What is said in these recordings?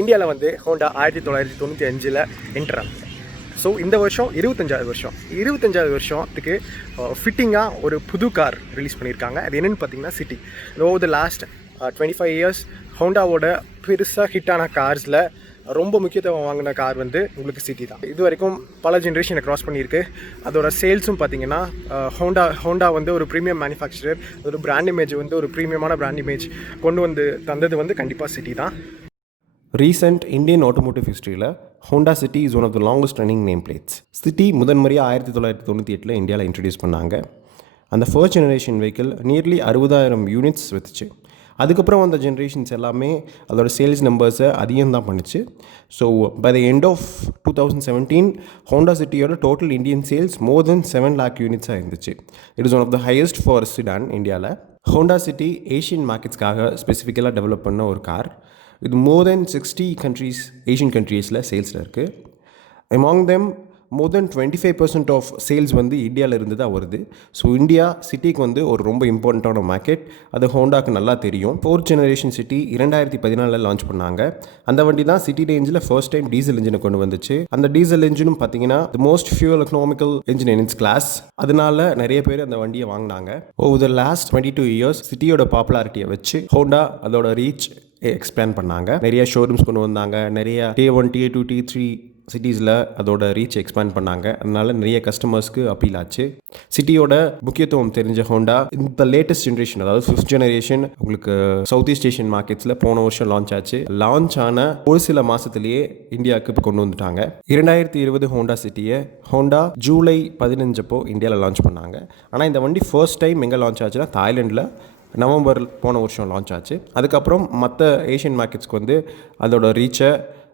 இந்தியாவில் வந்து Honda 1995 enter ஆகும். ஸோ இந்த வருஷம் 25வது வருஷத்துக்கு ஃபிட்டிங்காக ஒரு புது கார் ரிலீஸ் பண்ணியிருக்காங்க. அது என்னென்னு பார்த்தீங்கன்னா City. Over the last 25 years ஹோண்டாவோட பெருசாக ஹிட்டான கார்ஸில் ரொம்ப முக்கியத்துவம் வாங்கின கார் வந்து உங்களுக்கு சிட்டி தான். இது வரைக்கும் பல ஜென்ரேஷனை க்ராஸ் பண்ணியிருக்கு. அதோட சேல்ஸும் பார்த்தீங்கன்னா ஹோண்டா வந்து ஒரு ப்ரீமியம் மேனுஃபேக்சரர், அதோட பிராண்ட் இமேஜ் வந்து ஒரு ப்ரீமியமான பிராண்ட் இமேஜ் கொண்டு வந்து தந்தது வந்து கண்டிப்பாக சிட்டி தான். ரீசெண்ட் இந்தியன் ஆட்டோமோட்டிவ் ஹிஸ்ட்ரியில் Honda City is one of the longest running name plates. City முதன்முறையாக 1998 இந்தியாவில் இன்ட்ரடியூஸ் பண்ணாங்க. அந்த first generation vehicle nearly 60,000 units விற்றுச்சு. அதுக்கப்புறம் அந்த ஜென்ரேஷன்ஸ் எல்லாமே அதோட சேல்ஸ் நம்பர்ஸை அதிகம் தான் பண்ணிச்சு. So by the end of 2017 Honda சிட்டியோட total Indian sales more than 7 lakh யூனிட்ஸாக இருந்துச்சு. It is one of the highest for sedan இந்தியாவில். ஹோண்டா சிட்டி ஏஷியன் மார்க்கெட்ஸ்க்காக ஸ்பெசிஃபிக்கலாக டெவலப் பண்ண ஒரு கார். இது மோர் தென் 60 கண்ட்ரீஸ், ஏஷியன் கண்ட்ரீஸில் சேல்ஸில் இருக்குது. Among them more then 25% of sales வந்து இந்தியாவில் இருந்து தான் வருது. ஸோ இந்தியா சிட்டிக்கு வந்து ஒரு ரொம்ப இம்பார்ட்டண்ட்டான மார்க்கெட். அது ஹோண்டாக்கு நல்லா தெரியும். 4th ஜெனரேஷன் சிட்டி 2014 லான்ச் பண்ணாங்க. அந்த வண்டி தான் சிட்டி ரேஞ்சில் ஃபர்ஸ்ட் டைம் டீசல் இன்ஜினை கொண்டு வந்துச்சு. அந்த டீசல் இன்ஜினும் பார்த்தீங்கன்னா the most fuel economical engine in its class. அதனால நிறைய பேர் அந்த வண்டியை வாங்கினாங்க. ஓவர் த லாஸ்ட் 22 இயர்ஸ் சிட்டியோட பாப்புலாரிட்டியை வச்சு ஹோண்டா அதோட ரீச் எக்ஸ்பேண்ட் பண்ணாங்க. நிறைய ஷோரூம்ஸ் கொண்டு வந்தாங்க. நிறைய Tier 1, Tier 2, Tier 3 சிட்டிஸில் அதோட ரீச் எக்ஸ்பேண்ட் பண்ணாங்க. அதனால நிறைய கஸ்டமர்ஸ்க்கு அப்பீல் ஆச்சு. சிட்டியோட முக்கியத்துவம் தெரிஞ்ச ஹோண்டா இந்த லேட்டஸ்ட் ஜென்ரேஷன், அதாவது 5th ஜெனரேஷன் உங்களுக்கு சவுத் ஈஸ்ட் ஏஷியன் மார்க்கெட்ஸில் போன வருஷம் லான்ச் ஆச்சு. லான்ச் ஆன ஒரு சில மாதத்துலேயே இந்தியாவுக்கு இப்போ கொண்டு வந்துட்டாங்க. 2020 ஹோண்டா சிட்டியை ஹோண்டா ஜூலை 15 இந்தியாவில் லான்ச் பண்ணாங்க. ஆனால் இந்த வண்டி ஃபர்ஸ்ட் டைம் எங்கே லான்ச் ஆச்சுன்னா தாய்லாண்டில் நவம்பர் போன வருஷம் லான்ச் ஆச்சு. அதுக்கப்புறம் மற்ற ஏஷியன் மார்க்கெட்ஸ்க்கு வந்து அதோட ரீச்சை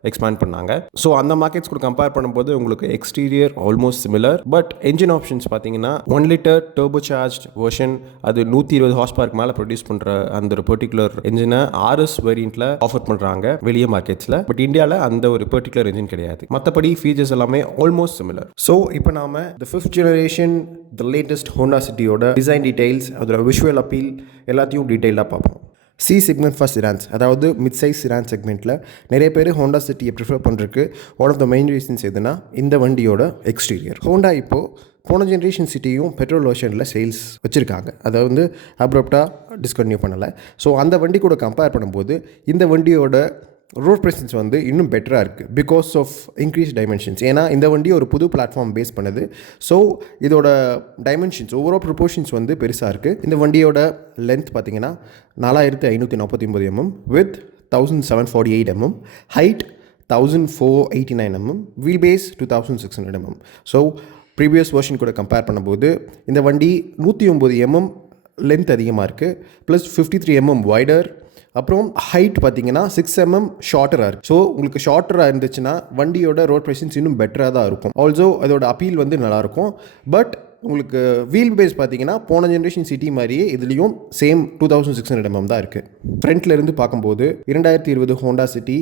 எக்ஸ்பேண்ட் பண்ணாங்க. ஸோ அந்த மார்க்கெட்ஸ் கூட கம்பேர் பண்ணும்போது உங்களுக்கு exterior almost similar. But engine options பார்த்தீங்கன்னா 1 லிட்டர் டர்போ சார்ஜ் வெர்ஷன், அது 120 ஹார்ஸ் பவருக்கு மேலே ப்ரொடியூஸ் பண்ணுற அந்த ஒரு பர்டிகுலர் என்ஜினை RS வேரியண்ட்டில் ஆஃபர் பண்ணுறாங்க வெளியே மார்க்கெட்ஸில். பட் இந்தியாவில் அந்த ஒரு பர்டிகுலர் என்ஜின் கிடையாது. மற்றபடி ஃபீச்சர்ஸ் எல்லாமே ஆல்மோஸ்ட் சிமிலர். ஸோ இப்போ நாம the 5th generation the latest Honda சிட்டியோட டிசைன் டீடைல்ஸ், அதோட விஷுவல் அப்பீல் எல்லாத்தையும் டீட்டெயிலாக பார்ப்போம். சி செக்மெண்ட் ஃபார் சிடான்ஸ், அதாவது மிட் சைஸ் சிடான் செக்மெண்ட்டில் நிறைய பேர் ஹோண்டா சிட்டியை ப்ரிஃபர் பண்ணுறதுக்கு one of the main reasons எதுனா இந்த வண்டியோட எக்ஸ்டீரியர். ஹோண்டா இப்போது போன ஜென்ரேஷன் சிட்டியும் பெட்ரோல் வெர்ஷனில் சேல்ஸ் வச்சுருக்காங்க. அதை வந்து அப்ரப்டாக டிஸ்கன்டினியூ பண்ணலை. ஸோ அந்த வண்டி கூட கம்பேர் பண்ணும்போது இந்த வண்டியோட ரோட் ப்ரெசன்ஸ் வந்து இன்னும் பெட்டராக இருக்குது பிகாஸ் ஆஃப் இன்க்ரீஸ் டைமென்ஷன்ஸ். ஏன்னா இந்த வண்டி ஒரு புது பிளாட்ஃபார்ம் பேஸ் பண்ணுது. ஸோ இதோட டைமென்ஷன்ஸ் ஓவரால் ப்ரொபோர்ஷன்ஸ் வந்து பெருசாக இருக்குது. இந்த வண்டியோட லென்த் பார்த்திங்கன்னா 4549 mm with 1748 mm, height 1489 mm, wheel base 2600 mm. So previous version கூட கம்பேர் பண்ணும்போது இந்த வண்டி 109 mm லென்த் அதிகமாக இருக்குது, ப்ளஸ் 53 mm வைடர். அப்புறம் ஹைட் பார்த்தீங்கன்னா 6 mm ஷார்ட்டராக இருக்குது. ஸோ உங்களுக்கு ஷார்ட்டராக இருந்துச்சுன்னா வண்டியோட ரோட் ப்ரெசன்ஸ் இன்னும் பெட்டராக தான் இருக்கும். ஆல்சோ அதோட அப்பீல் வந்து நல்லாயிருக்கும். பட் உங்களுக்கு வீல் பேஸ் பார்த்தீங்கன்னா போன ஜென்ரேஷன் சிட்டி மாதிரியே இதுலேயும் சேம் 2600 mm தான் இருக்குது. ஃப்ரண்ட்டில் இருந்து பார்க்கும்போது 2020 ஹோண்டா சிட்டி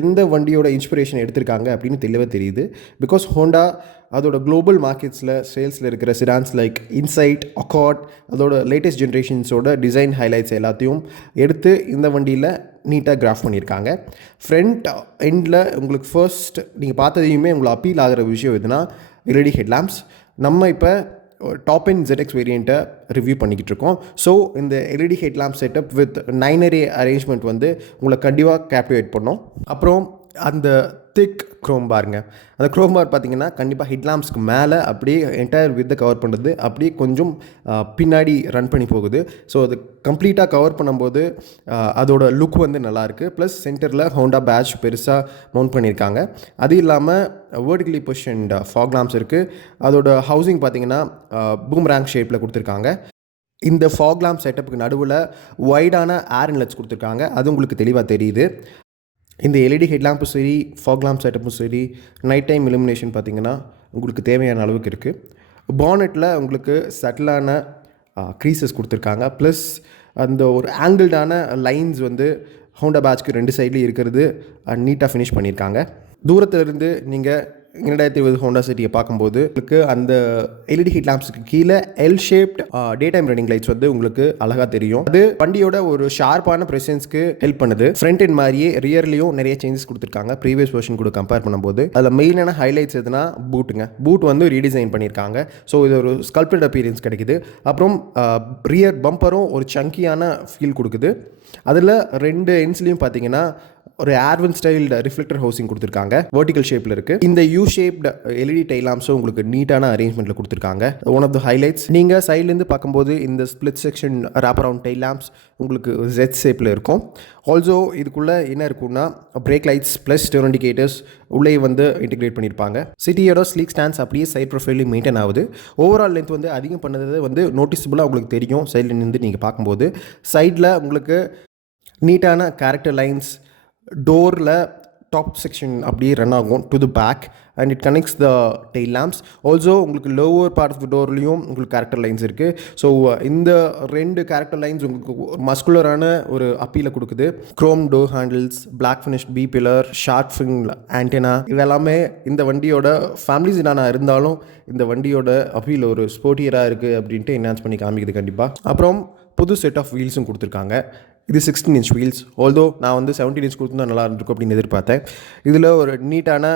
எந்த வண்டியோட இன்ஸ்பிரேஷன் எடுத்திருக்காங்க அப்படின்னு தெளிவாக தெரியுது. பிகாஸ் ஹோண்டா அதோட குளோபல் மார்க்கெட்ஸில் சேல்ஸில் இருக்கிற சிடான்ஸ் லைக் இன்சைட், அக்கார்ட், அதோட லேட்டஸ்ட் ஜென்ரேஷன்ஸோட டிசைன் ஹைலைட்ஸ் எல்லாத்தையும் எடுத்து இந்த வண்டியில் நீட்டாக கிராஃப் பண்ணியிருக்காங்க. ஃப்ரண்ட் எண்டில் உங்களுக்கு ஃபர்ஸ்ட் நீங்கள் பார்த்ததையுமே உங்களுக்கு அப்பீல் ஆகிற விஷயம் எதுனா LED ஹெட்லாம்ப்ஸ். நம்ம இப்போ டாப் அண்ட் ZX வேரியண்ட்டை ரிவ்யூ பண்ணிக்கிட்டு இருக்கோம். ஸோ இந்த LED headlamp setup with 9 array arrangement வந்து உங்களை கண்டிப்பாக கேப்டிவேட் பண்ணோம். அப்புறம் அந்த திக் க்ரோம் பாருங்க, அந்த க்ரோம் பார் பார்த்தீங்கன்னா கண்டிப்பாக ஹெட்லாம்ப்ஸ்க்கு மேலே அப்படியே என்டையர் வித்தை கவர் பண்ணுறது, அப்படியே கொஞ்சம் பின்னாடி ரன் பண்ணி போகுது. ஸோ அது கம்ப்ளீட்டாக கவர் பண்ணும்போது அதோட லுக் வந்து நல்லாயிருக்கு. ப்ளஸ் சென்டரில் ஹோண்டா பேட்ச் பெருசாக மவுண்ட் பண்ணியிருக்காங்க. அது இல்லாமல் வேர்டிகலி பொசிஷன்ட் ஃபாக் லாம்ப்ஸ் இருக்குது. அதோட ஹவுசிங் பார்த்தீங்கன்னா பூம்ராங் ஷேப்பில் கொடுத்துருக்காங்க. இந்த ஃபாக் லாம்ப் செட்டப்புக்கு நடுவில் வைடான ஏர் இன்லெட்ஸ் கொடுத்துருக்காங்க. அது உங்களுக்கு தெளிவாக தெரியுது. இந்த LED ஹெட்லாம்பும் சரி, ஃபாக் லாம்ப் செட்டப்பும் சரி, நைட் டைம் இலுமினேஷன் பார்த்திங்கன்னா உங்களுக்கு தேவையான அளவுக்கு இருக்குது. பானெட்டில் உங்களுக்கு சட்டிலான க்ரீசஸ் கொடுத்துருக்காங்க. ப்ளஸ் அந்த ஒரு ஆங்கிள்டான லைன்ஸ் வந்து ஹோண்டா பேட்ச்க்கு 2 சைட்லேயும் இருக்கிறது நீட்டாக ஃபினிஷ் பண்ணியிருக்காங்க. தூரத்திலிருந்து நீங்கள் 2020 ஹோண்டா சிட்டியை பார்க்கும்போது உங்களுக்கு அந்த எல்இடி ஹீட் லேம்ப்ஸுக்கு கீழே L shaped day time running lights வந்து உங்களுக்கு அழகாக தெரியும். அது வண்டியோட ஒரு ஷார்ப்பான ப்ரெசன்ஸ்க்கு ஹெல்ப் பண்ணுது. ஃப்ரண்ட் எண்ட் மாதிரியே ரியர்லையும் நிறைய சேஞ்சஸ் கொடுத்துருக்காங்க ப்ரீவியஸ் வெர்ஷன் கூட கம்பேர் பண்ணும்போது. அதில் மெயினான ஹைலைட்ஸ் எதுனா பூட் வந்து ரீடிசைன் பண்ணியிருக்காங்க. ஸோ இது ஒரு ஸ்கல்ப்டட் அப்பீரியன்ஸ் கிடைக்குது. அப்புறம் ரியர் பம்பரும் ஒரு சங்கியான ஃபீல் கொடுக்குது. அதில் 2 எண்ட்ஸ்லையும் பார்த்தீங்கன்னா ஒரு ஏர்வன் ஸ்டைல்டு ரிஃப்ளெக்டர் ஹவுசிங் கொடுத்துருக்காங்க. வெர்டிகல் ஷேப்பில் இருக்குது. இந்த யூ ஷேப்டு எல்இடி டைல் லாம்ப்ஸும் உங்களுக்கு நீட்டான அரேஞ்ச்மெண்ட்டில் கொடுத்துருக்காங்க. One of the highlights. நீங்கள் சைட்லேருந்து பார்க்கும்போது இந்த split section wrap around tail lamps உங்களுக்கு Z ஷேப்பில் இருக்கும். ஆல்சோ இதுக்குள்ளே என்ன இருக்குன்னா brake lights plus turn indicators உள்ளே வந்து இன்டிகிரேட் பண்ணியிருப்பாங்க. சிட்டியோட ஸ்லீக் ஸ்டாண்ட்ஸ் அப்படியே சைட் ப்ரொஃபைலையும் மெயின்டைன் ஆகுது. ஓவரால் லென்த் வந்து அதிகம் பண்ணது வந்து நோட்டிசபிளாக உங்களுக்கு தெரியும். சைடில் நின்று நீங்கள் பார்க்கும்போது சைடில் உங்களுக்கு நீட்டான கேரக்டர் லைன்ஸ், டோரில் டாப் செக்ஷன் அப்படியே ரன் ஆகும் to the back and it connects the tail lamps. Also உங்களுக்கு லோவர் பார்ட் ஆஃப் த டோர்லேயும் உங்களுக்கு கேரக்டர் லைன்ஸ் இருக்குது. ஸோ இந்த 2 கேரக்டர் லைன்ஸ் உங்களுக்கு மஸ்குலரான ஒரு அப்பீலை கொடுக்குது. Chrome door handles, black finished B pillar, shark fin antenna, இதெல்லாமே இந்த வண்டியோட ஃபேமிலி செடானா இருந்தாலும் இந்த வண்டியோட அப்பீல் ஒரு ஸ்போர்ட்டியராக இருக்குது அப்படின்ட்டு என்ஹான்ஸ் பண்ணி காமிக்குது கண்டிப்பாக. அப்புறம் புது செட் ஆஃப் வீல்ஸும் கொடுத்துருக்காங்க. இது 16 இன்ச் வீல்ஸ். ஆல்தோ நான் வந்து 17 இன்ச் கொடுத்துருந்தா நல்லா இருந்திருக்கும் அப்படின்னு எதிர்பார்த்தேன். இதில் ஒரு நீட்டான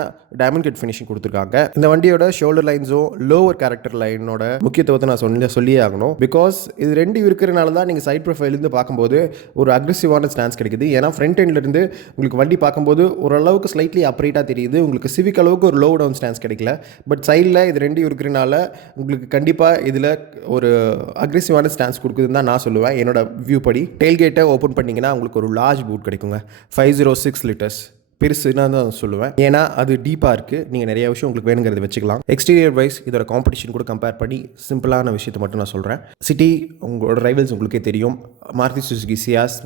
டைமண்ட் கட் ஃபினிஷிங் கொடுத்துருக்காங்க. இந்த வண்டியோட ஷோல்டர் லைன்ஸும் லோவர் கேரக்டர் லைனோட முக்கியத்துவத்தை நான் சொல்லியே ஆகணும். பிகாஸ் இது 2 இருக்கிறனால தான் நீங்கள் சைட் ப்ரொஃபைலேருந்து பார்க்கும்போது ஒரு அக்ரெசிவான ஸ்டான்ஸ் கிடைக்குது. ஏன்னா ஃப்ரண்ட் எண்ட்லேருந்து உங்களுக்கு வண்டி பார்க்கும்போது ஓரளவுக்கு ஸ்லைட்லி அப்ரைட்டாக தெரியுது. உங்களுக்கு சிவிக் அளவுக்கு ஒரு லோ டவுன் ஸ்டான்ஸ் கிடைக்கல. பட் சைடில் இது 2 இருக்கிறனால உங்களுக்கு கண்டிப்பாக இதில் ஒரு அக்ரெசிவான ஸ்டான்ஸ் கொடுக்குதுன்னு தான் நான் சொல்லுவேன் என்னோட வியூ படி. டெயில்கேட்டை ஓப்பன் பண்ணிங்கன்னா உங்களுக்கு ஒரு லார்ஜ் பூட் கிடைக்குங்க. 506 லிட்டர்ஸ் பெருசுன்னா தான் சொல்லுவேன். ஏன்னா அது டீப்பாக இருக்குது. நீங்கள் நிறைய விஷயம் உங்களுக்கு வேணுங்கிறத வச்சுக்கலாம். எக்ஸ்டீரியர் வைஸ் இதோட காம்படிஷன் கூட கம்பேர் பண்ணி சிம்பிளான விஷயத்தை மட்டும் நான் சொல்கிறேன். சிட்டி உங்களோட ரைவல்ஸ் உங்களுக்கே தெரியும். Maruti Suzuki Ciaz,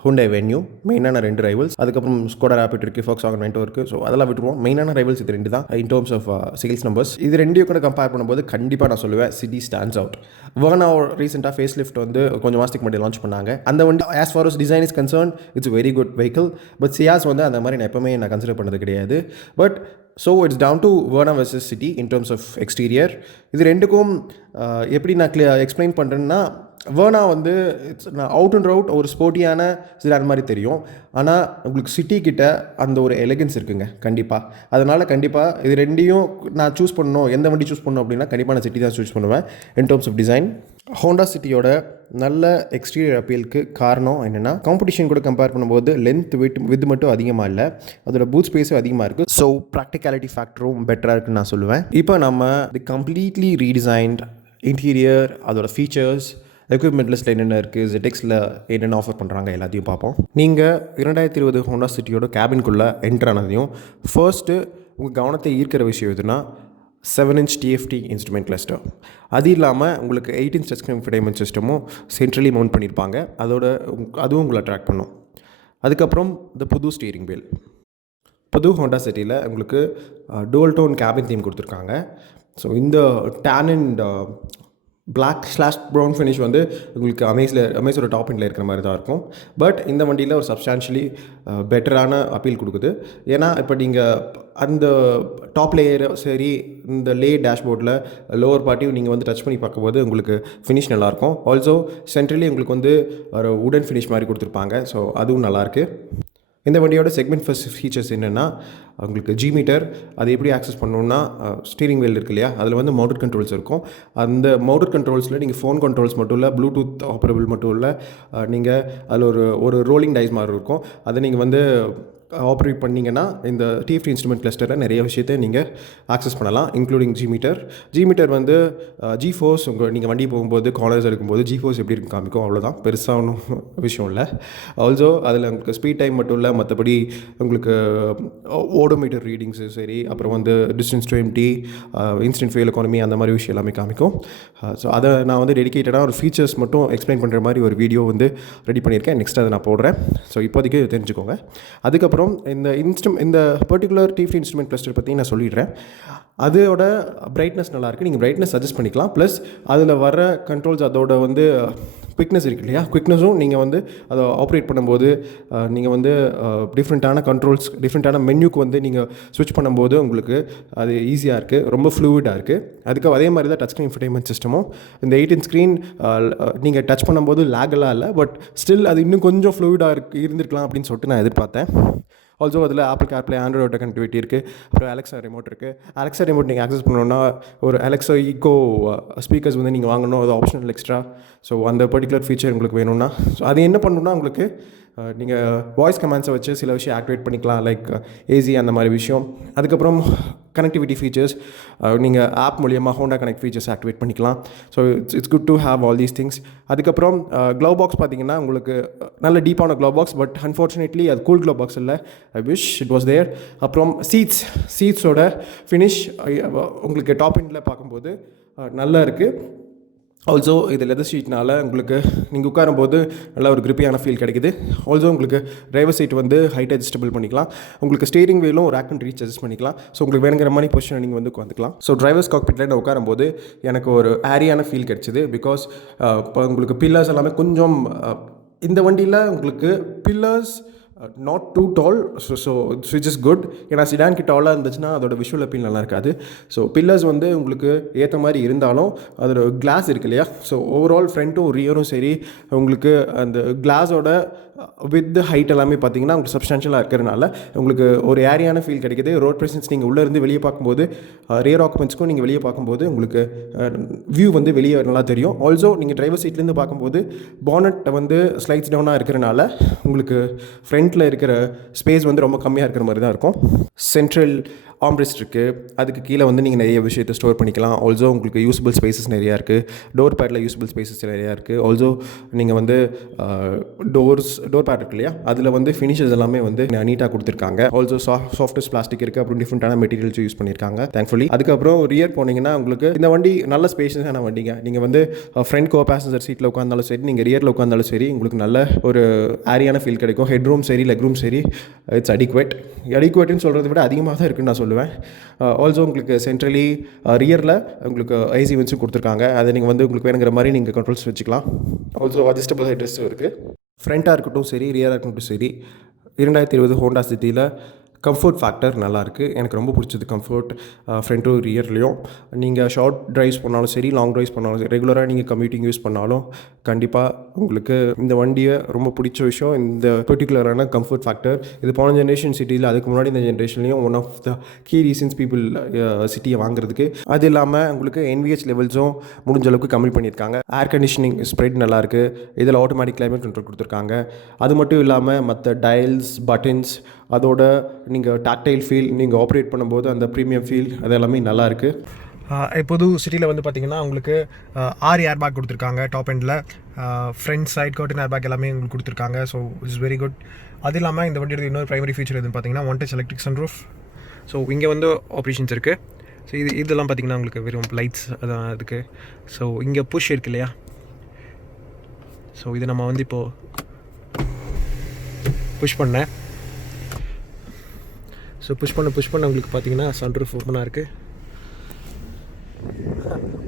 Hyundai Venue மெயினான 2 ரைவல்ஸ். அதுக்கப்புறம் ஸ்கோடா ரேபிட் இருக்குது, Volkswagen Vento இருக்குது. ஸோ அதெல்லாம் விட்டுருவோம். மெயினான ரைவல்ஸ் இது 2 தான் in terms of sales numbers. இது 2 கூட கம்பேர் பண்ணும்போது கண்டிப்பாக நான் சொல்லுவேன் சிட்டி ஸ்டாண்ட்ஸ் அவுட். வர்னா ரீசெண்டாக ஃபேஸ் லிஃப்ட் வந்து கொஞ்சம் மாதத்துக்கு முன்னாடி லான்ச் பண்ணாங்க. அந்த வண்டி as far as design is concern it's very good vehicle. But Ciaz வந்து அந்த மாதிரி நான் எப்பவுமே நான் கன்சிடர் பண்ணது கிடையாது. But so it's down to Verna versus City in terms of exterior. இது 2க்கும் எப்படி நான் எக்ஸ்பிளைன் பண்ணுறேன்னா, வர்னா வந்து நான் அவுட் அண்ட் அவுட் ஒரு ஸ்போர்ட்டியான சிடான் மாதிரி தெரியும். ஆனால் உங்களுக்கு சிட்டி கிட்ட அந்த ஒரு எலிகன்ஸ் இருக்குங்க கண்டிப்பாக. அதனால் கண்டிப்பாக இது 2யும் நான் சூஸ் பண்ணணும், எந்த வண்டி சூஸ் பண்ணணும் அப்படின்னா கண்டிப்பாக நான் சிட்டி தான் சூஸ் பண்ணுவேன் in terms of design. Honda சிட்டியோட நல்ல எக்ஸ்டீரியர் அப்பீலுக்கு காரணம் என்னென்னா, காம்படிஷன் கூட கம்பேர் பண்ணும்போது லென்த் வித் மட்டும் அதிகமாக இல்லை, அதோட பூட் ஸ்பேஸும் அதிகமாக இருக்குது. ஸோ ப்ராக்டிகாலிட்டி ஃபேக்டரும் பெட்டராக இருக்குன்னு நான் சொல்லுவேன். இப்போ நம்ம தி கம்ப்ளீட்லி ரீடிசைன்ட் இன்டீரியர், அதோட ஃபீச்சர்ஸ், எக்யூப்மெண்ட் லிஸ்ட்டில் என்னென்ன இருக்குது, ZXல என்னென்ன ஆஃபர் பண்ணுறாங்க எல்லாத்தையும் பார்ப்போம். நீங்கள் 2020 ஹோண்டா சிட்டியோட கேபின்குள்ளே என்ட்ரு ஆனதையும் ஃபர்ஸ்ட்டு உங்கள் கவனத்தை ஈர்க்கிற விஷயம் எதுனா 7 இன்ச் TFT இன்ஸ்ட்ருமெண்ட் கிளஸ்டர். அது இல்லாமல் உங்களுக்கு 8 இன்ச் டச் இன்ஃபர்டைன்மெண்ட் சிஸ்டமும் சென்ட்ரலி மவுண்ட் பண்ணியிருப்பாங்க. அதுவும் உங்களை அட்ராக்ட் பண்ணும். அதுக்கப்புறம் இந்த புது ஸ்டீரிங் வீல். புது ஹோண்டா சிட்டியில் உங்களுக்கு டூவல் டோன் கேபின் தீம் கொடுத்துருக்காங்க. ஸோ இந்த டேன் அண்ட் black/brown ஃபினிஷ் வந்து உங்களுக்கு அமேஸோட டாப் எண்டில் இருக்கிற மாதிரி தான் இருக்கும். பட் இந்த வண்டியில் ஒரு சப்ஸ்டான்ஷியலி பெட்டரான அப்பீல் கொடுக்குது. ஏன்னா இப்போ நீங்கள் அந்த டாப் லேயர் சரி, இந்த டேஷ்போர்டில் லோவர் பார்ட்டியும் நீங்கள் வந்து டச் பண்ணி பார்க்கும்போது உங்களுக்கு ஃபினிஷ் நல்லாயிருக்கும். ஆல்சோ சென்ட்ரலி உங்களுக்கு வந்து ஒரு உடன் ஃபினிஷ் மாதிரி கொடுத்துருப்பாங்க. ஸோ அதுவும் நல்லாயிருக்கு. இந்த வண்டியோட செக்மெண்ட் ஃபர்ஸ்ட் ஃபீச்சர்ஸ் என்னென்னா, உங்களுக்கு G மீட்டர், அது எப்படி ஆக்சஸ் பண்ணணுன்னா ஸ்டீரிங் வீல் இருக்கு இல்லையா, அதில் வந்து மவுண்டட் கண்ட்ரோல்ஸ் இருக்கும். அந்த மவுண்டட் கண்ட்ரோல்ஸில் நீங்கள் ஃபோன் கண்ட்ரோல்ஸ் மட்டும் இல்லை, ப்ளூடூத் ஆப்பரபிள் மட்டும் இல்லை, நீங்கள் அதில் ஒரு ரோலிங் டைஸ் மாதிரி இருக்கும். அதை நீங்கள் வந்து ஆப்ரேட் பண்ணிங்கன்னா இந்த TFT இன்ஸ்ட்ருமெண்ட் கிளஸ்டரில் நிறைய விஷயத்தை நீங்கள் ஆக்சஸ் பண்ணலாம், இன்க்ளூடிங் G மீட்டர் வந்து G ஃபோர்ஸ் நீங்கள் வண்டி போகும்போது கார்னர்ஸ் எடுக்கும்போது G ஃபோர்ஸ் எப்படி இருக்கு காமிக்கும், அவ்வளோதான், பெருசாக ஒன்றும் விஷயம் இல்லை. ஆல்சோ அதில் உங்களுக்கு ஸ்பீட் டைம் மட்டும் இல்லை, மற்றபடி உங்களுக்கு ஓடோமீட்டர் ரீடிங்ஸு சரி, அப்புறம் வந்து distance to empty, instant fuel economy, அந்த மாதிரி விஷயம் எல்லாமே காமிக்கும். ஸோ அதை நான் வந்து டெடிக்கேட்டடாக ஒரு ஃபீச்சர்ஸ் மட்டும் எக்ஸ்பிளைன் பண்ணுற மாதிரி ஒரு வீடியோ வந்து ரெடி பண்ணியிருக்கேன். நெக்ஸ்ட் அதை நான் போடுறேன். ஸோ இப்போதைக்கு தெரிஞ்சுக்கோங்க. அதுக்கப்புறம் அதுக்கப்புறம் இந்த பர்டிகுலர் T-Free இன்ஸ்ட்ருமெண்ட் கிளஸ்டர் பற்றி நான் சொல்லிடுறேன். அதோட பிரைட்னஸ் நல்லாயிருக்கு, நீங்கள் பிரைட்னஸ் அட்ஜஸ்ட் பண்ணிக்கலாம். ப்ளஸ் அதில் வர கண்ட்ரோல்ஸ் அதோட வந்து குவிக்னஸ் இருக்குது இல்லையா, குவிக்னஸும் நீங்கள் வந்து அதை ஆப்ரேட் பண்ணும்போது நீங்கள் வந்து டிஃப்ரெண்ட்டான கண்ட்ரோல்ஸ், டிஃப்ரெண்ட்டான மெனுக்கு வந்து நீங்கள் ஸ்விட்ச் பண்ணும்போது உங்களுக்கு அது ஈஸியாக இருக்குது, ரொம்ப ஃப்ளூயிடாக இருக்குது. அதுக்கு அதே மாதிரி தான் டச் ஸ்க்ரீன் இன்ஃபர்டைன்மெண்ட் சிஸ்டமும் இந்த 8-inch ஸ்க்ரீன் நீங்கள் டச் பண்ணும்போது லேகெல்லாம் இல்லை, பட் ஸ்டில் அது இன்னும் கொஞ்சம் ஃப்ளூயிடாக இருந்திருக்கலாம் அப்படின்னு சொல்லிட்டு நான் எதிர்பார்த்தேன். ஆல்சோ அதில் ஆப்பிள் கார்ப்ளே, ஆண்ட்ராய்டு கனெக்டிவிட்டி இருக்குது. அப்புறம் அலெக்ஸா ரிமோட் இருக்குது. அலெக்ஸா ரிமோட் நீங்கள் ஆக்சஸ் பண்ணணுன்னா ஒரு அலெக்ஸா ஈகோ ஸ்பீக்கர்ஸ் வந்து நீங்கள் வாங்கணும், அது ஆப்ஷனல் எக்ஸ்ட்ரா. ஸோ அந்த பர்டிகுலர் ஃபீச்சர் உங்களுக்கு வேணும்னா ஸோ அது என்ன பண்ணணுன்னா உங்களுக்கு நீங்கள் வாய்ஸ் கமாண்ட்ஸை வச்சு சில விஷயம் ஆக்டிவேட் பண்ணிக்கலாம், லைக் ஏசி அந்த மாதிரி விஷயம். அதுக்கப்புறம் கனெக்டிவிட்டி ஃபீச்சர்ஸ் நீங்கள் ஆப் மூலியமாக ஹோண்டா கனெக்ட் ஃபீச்சர்ஸ் ஆக்டிவேட் பண்ணிக்கலாம். So it's good to have all these things. அதுக்கப்புறம் க்ளவ் பாக்ஸ் பார்த்தீங்கன்னா உங்களுக்கு நல்ல டீப்பான க்ளவ் பாக்ஸ், பட் அன்ஃபார்ச்சுனேட்லி அது கூல் க்ளவ் பாக்ஸ் இல்லை. I wish it was there. அப்புறம் சீட்ஸோட ஃபினிஷ் உங்களுக்கு டாப் எண்டில் பார்க்கும்போது நல்லா இருக்குது. ஆல்சோ இது லெதர் ஷீட்னால் உங்களுக்கு நீங்கள் உட்காரும்போது நல்லா ஒரு கிரிப்பியான ஃபீல் கிடைக்குது. ஆல்சோ உங்களுக்கு டிரைவர் சீட் வந்து ஹைட் அட்ஜஸ்டபிள் பண்ணிக்கலாம். உங்களுக்கு ஸ்டீரிங் வீலும் ரேக் அண்ட் ரீச் அட்ஜஸ்ட் பண்ணிக்கலாம். ஸோ உங்களுக்கு வேணுங்கிற மாதிரி பொசிஷன் நீங்கள் வந்து உட்காந்துக்கலாம். ஸோ டிரைவர்ஸ் காக்பிட்டில் நான் உட்காரும்போது எனக்கு ஒரு ஏரியான ஃபீல் கிடைச்சிது. பிகாஸ் இப்போ உங்களுக்கு பில்லர்ஸ் எல்லாமே கொஞ்சம் இந்த வண்டியில் உங்களுக்கு pillars not too tall, so which is good. ஏன்னா சிடான்க்கு டாலாக இருந்துச்சுன்னா அதோட விஷுவல் அப்பீல் நல்லா இருக்காது. ஸோ பில்லர்ஸ் வந்து உங்களுக்கு ஏற்ற மாதிரி இருந்தாலும் அதோட கிளாஸ் இருக்கு இல்லையா, ஸோ ஓவரால் ஃப்ரண்ட்டும் ரியரும் சரி உங்களுக்கு அந்த கிளாஸோட வித் ஹைட் எல்லாமே பார்த்தீங்கன்னா உங்களுக்கு சப்ஸ்டான்ஷியலாக இருக்கிறதுனால உங்களுக்கு ஒரு ஏரியான ஃபீல் கிடைக்கிது. ரோட் ப்ரெசன்ஸ் நீங்கள் உள்ளேருந்து வெளியே பார்க்கும்போது ரியர் ஆக்குமெண்ட்ஸ்க்கும் நீங்கள் வெளியே பார்க்கும்போது உங்களுக்கு வியூ வந்து வெளியே நல்லா தெரியும். ஆல்சோ நீங்கள் டிரைவர் சீட்லேருந்து பார்க்கும்போது பானட் வந்து ஸ்லைட்ஸ் டவுனாக இருக்கிறனால உங்களுக்கு ஃப்ரண்ட்டில் இருக்கிற ஸ்பேஸ் வந்து ரொம்ப கம்மியாக இருக்கிற மாதிரி தான் இருக்கும். சென்ட்ரல் ஆம்ரெஸ்ட் இருக்குது, அதுக்கு கீழே வந்து நீங்கள் நிறைய விஷயத்தை ஸ்டோர் பண்ணிக்கலாம். ஆல்சோ உங்களுக்கு யூஸபிள் ஸ்பேசஸ் நிறையா இருக்குது. டோர் பேடில் யூஸபிள் ஸ்பேசஸ் நிறையா இருக்குது. ஆல்சோ நீங்கள் வந்து டோர் பேட் இருக்கு இல்லையா, அதில் வந்து ஃபினிஷஸ் எல்லாமே வந்து நீட்டாக கொடுத்துருக்காங்க. ஆல்சோ சாஃப்ட்வேர் பிளாஸ்டிக் இருக்குது, அப்புறம் டிஃப்ரெண்ட்டான மெட்டீரியல்ஸ் யூஸ் பண்ணியிருக்காங்க தேங்க்ஃபுல்லி. அதுக்கப்புறம் ரியர் போனீங்கன்னா உங்களுக்கு இந்த வண்டி நல்ல ஸ்பேஷியஸான வண்டிங்க. நீங்கள் வந்து ஃப்ரண்ட் கோ பேசஞ்சர் சீட்டில் உட்காந்தாலும் சரி, நீங்கள் ரியரில் உட்காந்தாலும் சரி, உங்களுக்கு நல்ல ஒரு ஏரியான ஃபீல் கிடைக்கும். ஹெட் ரூம் சரி, லெக் ரூம் சரி, இட்ஸ் அடிக்குவேட்னு சொல்கிறத விட அதிகமாக தான் இருக்குன்னு நான் சொல்லுவேன். ஆல்சோ உங்களுக்கு சென்ட்ரலி ரியரில் உங்களுக்கு ஐசி வென்ஸும் கொடுத்துருக்காங்க. அதை நீங்கள் வந்து உங்களுக்கு வேணுங்கிற மாதிரி நீங்கள் கண்ட்ரோல்ஸ் வச்சுக்கலாம். ஆல்சோ அட்ஜஸ்டபிள் ஹைட் ரெஸ்ட்டும் இருக்குது. ஃப்ரண்ட்டாக இருக்கட்டும் சரி, ரியராக இருக்கட்டும் சரி, 2020 ஹோண்டா சிட்டியில் கம்ஃபர்ட் ஃபேக்டர் நல்லாயிருக்கு. எனக்கு ரொம்ப பிடிச்சது கம்ஃபர்ட் ஃப்ரண்ட்டும் ரியர்லேயும். நீங்கள் ஷார்ட் ட்ரைவ்ஸ் பண்ணாலும் சரி, லாங் ட்ரைவ்ஸ் பண்ணாலும் சரி, ரெகுலராக நீங்கள் கம்யூட்டிங் யூஸ் பண்ணாலும் கண்டிப்பாக உங்களுக்கு இந்த வண்டியை ரொம்ப பிடிச்ச விஷயம் இந்த பர்டிகுலரான கம்ஃபர்ட் ஃபேக்டர். இது போன ஜென்ரேஷன் சிட்டியில், அதுக்கு முன்னாடி இந்த ஜென்ரேஷன்லேயும் one of the key reasons people சிட்டியை வாங்குறதுக்கு. அது இல்லாமல் உங்களுக்கு NVH லெவல்ஸும் முடிஞ்ச அளவுக்கு கம்மி பண்ணியிருக்காங்க. ஏர் கண்டிஷனிங் ஸ்ப்ரெட் நல்லாயிருக்கு. இதில் ஆட்டோமேட்டிக் கிளைமேட் கண்ட்ரோல் கொடுத்துருக்காங்க. அது மட்டும் இல்லாமல் மற்ற டயல்ஸ், பட்டன்ஸ், அதோட நீங்கள் டாக்டைல் ஃபீல், நீங்கள் ஆப்ரேட் பண்ணும்போது அந்த ப்ரீமியம் ஃபீல், அது எல்லாமே நல்லாயிருக்கு. இப்போது சிட்டியில் வந்து பார்த்திங்கன்னா உங்களுக்கு 6 ஏர் பேக் கொடுத்துருக்காங்க டாப் எண்டில். Front side curtain air bag எல்லாமே உங்களுக்கு கொடுத்துருக்காங்க. So it's very good. அது இல்லாமல் இந்த வண்டியோட இன்னொரு ப்ரைமரி ஃபீச்சர் எதுன்னு பார்த்தீங்கன்னா one touch electric sunroof. So இங்கே வந்து ஆப்ரேஷன்ஸ் இருக்குது. ஸோ இதெல்லாம் பார்த்திங்கன்னா உங்களுக்கு வெறும் லைட்ஸ் அதான் இருக்குது. ஸோ இங்கே புஷ் இருக்கு இல்லையா, ஸோ இது நம்ம வந்து இப்போது புஷ் பண்ணேன். ஸோ புஷ் பண்ண உங்களுக்கு பார்த்தீங்கன்னா சன்ரூஃப் ஓப்பனாக இருக்குது.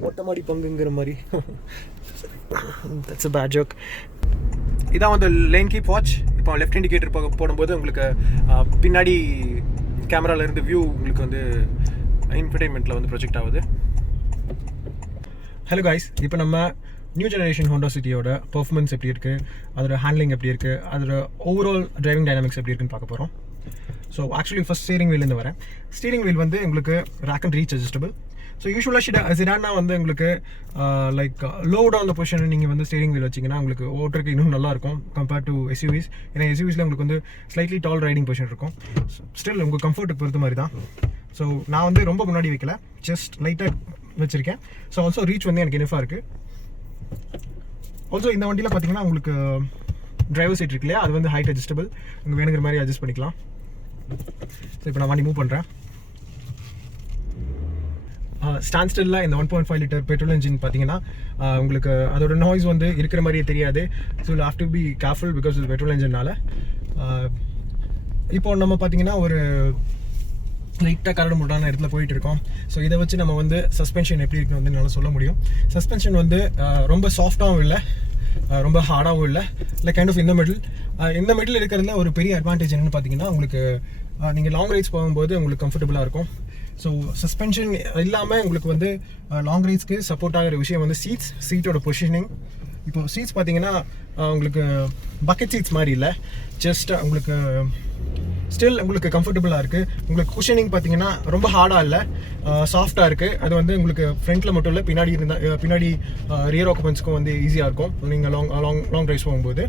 மொட்டை மாடி பங்குங்கிற மாதிரி. That's a bad joke. இதான் வந்து லேன் கீப் வாட்ச். இப்போ லெஃப்ட் இண்டிகேட்டர் போடும்போது உங்களுக்கு பின்னாடி கேமராவில் இருந்து வியூ உங்களுக்கு வந்து இன்ஃபர்டைன்மெண்ட்டில் வந்து ப்ரொஜெக்ட் ஆகுது. ஹலோ காய்ஸ், இப்போ நம்ம நியூ ஜெனரேஷன் ஹோண்டா சிட்டியோட பர்ஃபார்மன்ஸ் எப்படி இருக்குது, அதோட ஹேண்ட்லிங் எப்படி இருக்குது, அதோட ஓவரால் டிரைவிங் டைனாமிக்ஸ் எப்படி இருக்குன்னு பார்க்க போகிறோம். ஸோ ஆக்சுவலி ஃபஸ்ட் ஸ்டீரிங் வீல்லேருந்து வரேன். ஸ்டீரிங் வீல் வந்து உங்களுக்கு rack and reach adjustable. So யூஸ்வலாக சிடானா வந்து உங்களுக்கு லைக் லோ டவுன் பொசிஷன் நீங்கள் வந்து ஸ்டீரிங் வீல் வச்சிங்கன்னா உங்களுக்கு ஓட்டுறதுக்கு இன்னும் நல்லாயிருக்கும் கம்பேர்ட் டு எஸ்யூவிஸ். ஏன்னா எஸ்யூவிஸில் உங்களுக்கு வந்து ஸ்லைட்லி டால் ரைடிங் பொசிஷன் இருக்கும். ஸ்டில் உங்கள் கம்ஃபர்ட்டுக்கு பொறுத்த மாதிரி தான். ஸோ நான் வந்து ரொம்ப முன்னாடி வைக்கல, ஜஸ்ட் லைட்டாக வச்சுருக்கேன். ஸோ ஆல்சோ ரீச் வந்து எனக்கு இனஃபாக இருக்குது. ஆல்சோ இந்த வண்டியில் பார்த்தீங்கன்னா உங்களுக்கு டிரைவர் சீட் இருக்கு இல்லையா, அது வந்து ஹைட் அட்ஜஸ்டபிள். உங்களுக்கு வேணுங்கிற மாதிரி அட்ஜஸ்ட் பண்ணிக்கலாம். ஸோ இப்போ நான் வண்டி மூவ் பண்ணுறேன். ஸ்டாண்ட் ஸ்டில்ல இந்த 1.5 லிட்டர் பெட்ரோல் இன்ஜின் பார்த்தீங்கன்னா உங்களுக்கு அதோட நாய்ஸ் வந்து இருக்கிற மாதிரியே தெரியாது. So have to be careful because இது பெட்ரோல் இன்ஜின்னால. இப்போ நம்ம பார்த்தீங்கன்னா ஒரு லைட்டாக கரடு முட்டான இடத்துல போயிட்டு இருக்கோம். ஸோ இதை வச்சு நம்ம வந்து சஸ்பென்ஷன் எப்படி இருக்குன்னு வந்து என்னால் சொல்ல முடியும். சஸ்பென்ஷன் வந்து ரொம்ப சாஃப்டாகவும் இல்லை, ரொம்ப ஹார்டாகவும் இல்லை, இல்லை கைண்ட் ஆஃப் இந்த மிடில் இருக்கிறதுல ஒரு பெரிய அட்வான்டேஜ் என்னென்னு பார்த்தீங்கன்னா, உங்களுக்கு நீங்கள் லாங் ரைட்ஸ் போகும்போது உங்களுக்கு கம்ஃபர்டபுளாக இருக்கும். ஸோ சஸ்பென்ஷன் இல்லாமல் உங்களுக்கு வந்து லாங் ரைட்ஸ்க்கு சப்போர்ட் ஆகிற விஷயம் வந்து சீட்டோட பொசிஷனிங். இப்போ சீட்ஸ் பார்த்தீங்கன்னா உங்களுக்கு பக்கெட் சீட்ஸ் மாதிரி இல்லை, ஜஸ்ட் உங்களுக்கு ஸ்டில் உங்களுக்கு கம்ஃபர்டபுளாக இருக்குது. உங்களுக்கு குஷனிங் பார்த்தீங்கன்னா ரொம்ப ஹார்டாக இல்லை, சாஃப்டாக இருக்குது. அது வந்து உங்களுக்கு ஃப்ரண்ட்டில் மட்டும் இல்லை, பின்னாடி ரியர் ஆக்குபென்ட்ஸ்க்கும் வந்து ஈஸியாக இருக்கும் நீங்கள் லாங் ட்ரைவ்ஸ் போகும்போது.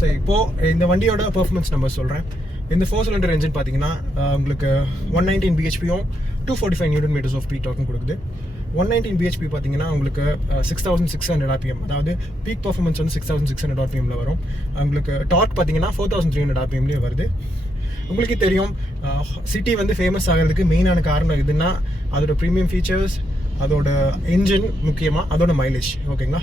ஸோ இப்போது இந்த வண்டியோட பெர்ஃபார்மன்ஸ் நம்பர் சொல்கிறேன். இந்த 4 சிலிண்டர் என்ஜின் பார்த்தீங்கன்னா உங்களுக்கு 119 பிஹெச்பியும் 245 நியூட்டன் மீட்டர்ஸ் ஆஃப் பீக் டார்க்கும் கொடுக்குது. 119 பிஹெச்பி பார்த்தீங்கன்னா உங்களுக்கு 6600 ஆர்பிஎம், அதாவது பீக் பர்ஃபார்மன்ஸ் வந்து 6600 ஆர்பிஎம்மில் வரும். உங்களுக்கு டார்க் பார்த்தீங்கன்னா 4300 ஆர்பிஎம்லேயே வருது. உங்களுக்கே தெரியும் சிட்டி வந்து ஃபேமஸ் ஆகிறதுக்கு மெயினான காரணம் எதுன்னா அதோட ப்ரீமியம் ஃபீச்சர்ஸ், அதோட இன்ஜின், முக்கியமாக அதோட மைலேஜ். ஓகேங்களா,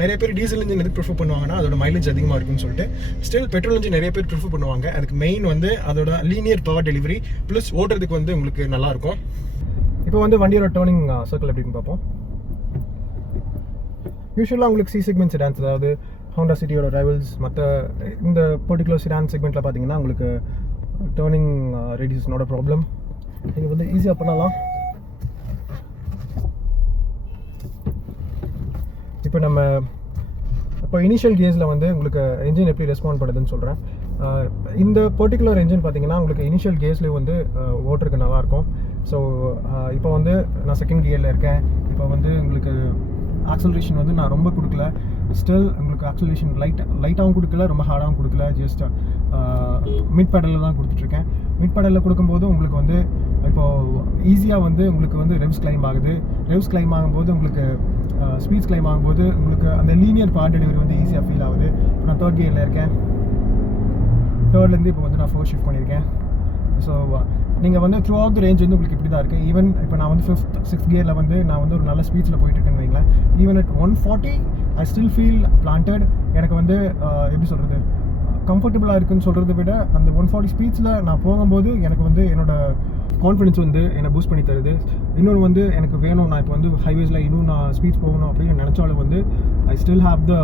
நிறைய பேர் டீசல் இன்ஜின் எதுக்கு ப்ரிஃபர் பண்ணுவாங்கன்னா அதோட மைலேஜ் அதிகமாக இருக்குன்னு சொல்லிட்டு. ஸ்டில் பெட்ரோல் இன்ஜின் நிறைய பேர் ப்ரிஃபர் பண்ணுவாங்க. அதுக்கு மெயின் வந்து அதோட லீனியர் பவர் டெலிவரி ப்ளஸ் ஓட்டுறதுக்கு வந்து உங்களுக்கு நல்லாயிருக்கும். இப்போ வந்து வண்டியோட டர்னிங் சர்க்கிள் எப்படின்னு பார்ப்போம். யூஸ்வலாக உங்களுக்கு சி செக்மெண்ட் செடான்ஸ், அதாவது ஹோண்டா சிட்டியோட ரைவல்ஸ், மற்ற இந்த பர்டிகுலர் செடான் செக்மெண்ட்டில் பார்த்தீங்கன்னா உங்களுக்கு டர்னிங் ரேடியஸ் நோட ப்ராப்ளம். நீங்கள் வந்து ஈஸியாக பண்ணலாம். இப்போ இனிஷியல் கேஸில் வந்து உங்களுக்கு என்ஜின் எப்படி ரெஸ்பாண்ட் பண்ணுதுன்னு சொல்கிறேன். இந்த பர்டிகுலர் என்ஜின் பார்த்தீங்கன்னா உங்களுக்கு இனிஷியல் கேஸ்லேயே வந்து ஓட்டுறதுக்கு நல்லாயிருக்கும். ஸோ இப்போ வந்து நான் செகண்ட் கியரில் இருக்கேன். இப்போ வந்து உங்களுக்கு ஆக்சலரேஷன் வந்து நான் ரொம்ப கொடுக்கல, ஸ்டில் உங்களுக்கு ஆக்சலரேஷன் லைட்டாகவும் கொடுக்கல, ரொம்ப ஹார்டாகவும் கொடுக்கல, ஜஸ்ட் மிட் பேடலில் தான் கொடுத்துட்ருக்கேன். மிட் பேடலில் கொடுக்கும்போது உங்களுக்கு வந்து இப்போது ஈஸியாக வந்து உங்களுக்கு வந்து ரெவ்ஸ் கிளைம் ஆகுது. ரெவ்ஸ் கிளைம் ஆகும்போது உங்களுக்கு ஸ்பீட்ஸ் கிளைம் ஆகும்போது உங்களுக்கு அந்த லீனியர் பவர் டெலிவரி வந்து ஈஸியாக ஃபீல் ஆகுது. இப்போ நான் தேர்ட் கியரில் இருக்கேன். தேர்ட்லேருந்து இப்போ வந்து நான் 4 ஷிஃப்ட் பண்ணியிருக்கேன். ஸோ நீங்கள் வந்து த்ரூ அவுட் த ரேஞ்ச் வந்து உங்களுக்கு இப்படி தான் இருக்குது. ஈவன் இப்போ நான் வந்து 5th 6th கியரில் வந்து நான் வந்து ஒரு நல்ல ஸ்பீட்ஸில் போயிட்டுருக்கேன்னு வைங்களேன். Even at 140 I still feel planted. எனக்கு வந்து எப்படி சொல்கிறது, கம்ஃபர்டபுளாக இருக்குன்னு சொல்கிறத விட அந்த 140 ஸ்பீட்ஸில் நான் போகும்போது எனக்கு வந்து என்னோடய கான்ஃபிடன்ஸ் வந்து என்னை பூஸ்ட் பண்ணி தருது. இன்னொன்று வந்து எனக்கு வேணும், நான் இப்போ வந்து ஹைவேஸில் இன்னும் நான் ஸ்பீட்ஸ் போகணும் அப்படின்னு நினச்சாலும் வந்து I still have the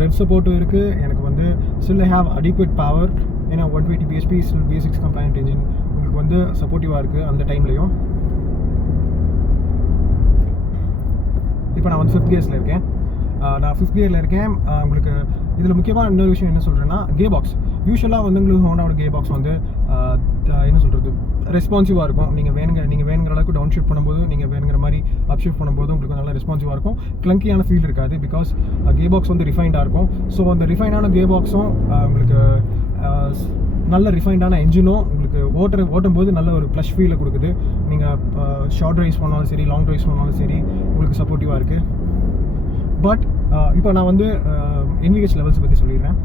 rev சப்போர்ட்டும் இருக்குது. எனக்கு வந்து still I have adequate power. ஏன்னா 120 PHP still B6 complaint engine உங்களுக்கு வந்து சப்போர்ட்டிவாக இருக்குது அந்த டைம்லையும். இப்போ நான் வந்து 5th கியர்ஸில் இருக்கேன். நான் 5th கியரில் இருக்கேன். உங்களுக்கு இதில் முக்கியமாக இன்னொரு விஷயம் என்ன சொல்கிறேன்னா, கே பாக்ஸ். யூஸ்வலாக வந்து உங்களுக்கு ஹோண்டாவோட கே பாக்ஸ் வந்து என்ன சொல்கிறது, ரெஸ்பான்சிவாக இருக்கும். நீங்கள் வேணுங்கிற அளவுக்கு டவுன் ஷிஃப்ட் பண்ணும்போது, நீங்கள் வேணுங்கிற மாதிரி அப் ஷிஃப்ட் பண்ணும்போது உங்களுக்கு நல்லா ரெஸ்பான்சிவாக இருக்கும். கிளங்கியான ஃபீல் இருக்காது, பிகாஸ் கே பாக்ஸ் வந்து ரிஃபைண்டாக இருக்கும். ஸோ அந்த ரிஃபைண்டான கே பாக்ஸும் உங்களுக்கு நல்ல ரிஃபைண்டான என்ஜினும் உங்களுக்கு ஓட்டும்போது நல்ல ஒரு ப்ளஷ் ஃபீலை கொடுக்குது. நீங்கள் ஷார்ட் ரைஸ் பண்ணாலும் சரி, லாங் ரைஸ் பண்ணாலும் சரி, உங்களுக்கு சப்போர்ட்டிவாக இருக்குது. பட் இப்போ நான் வந்து NVH லெவல்ஸை பற்றி சொல்லிடுறேன்.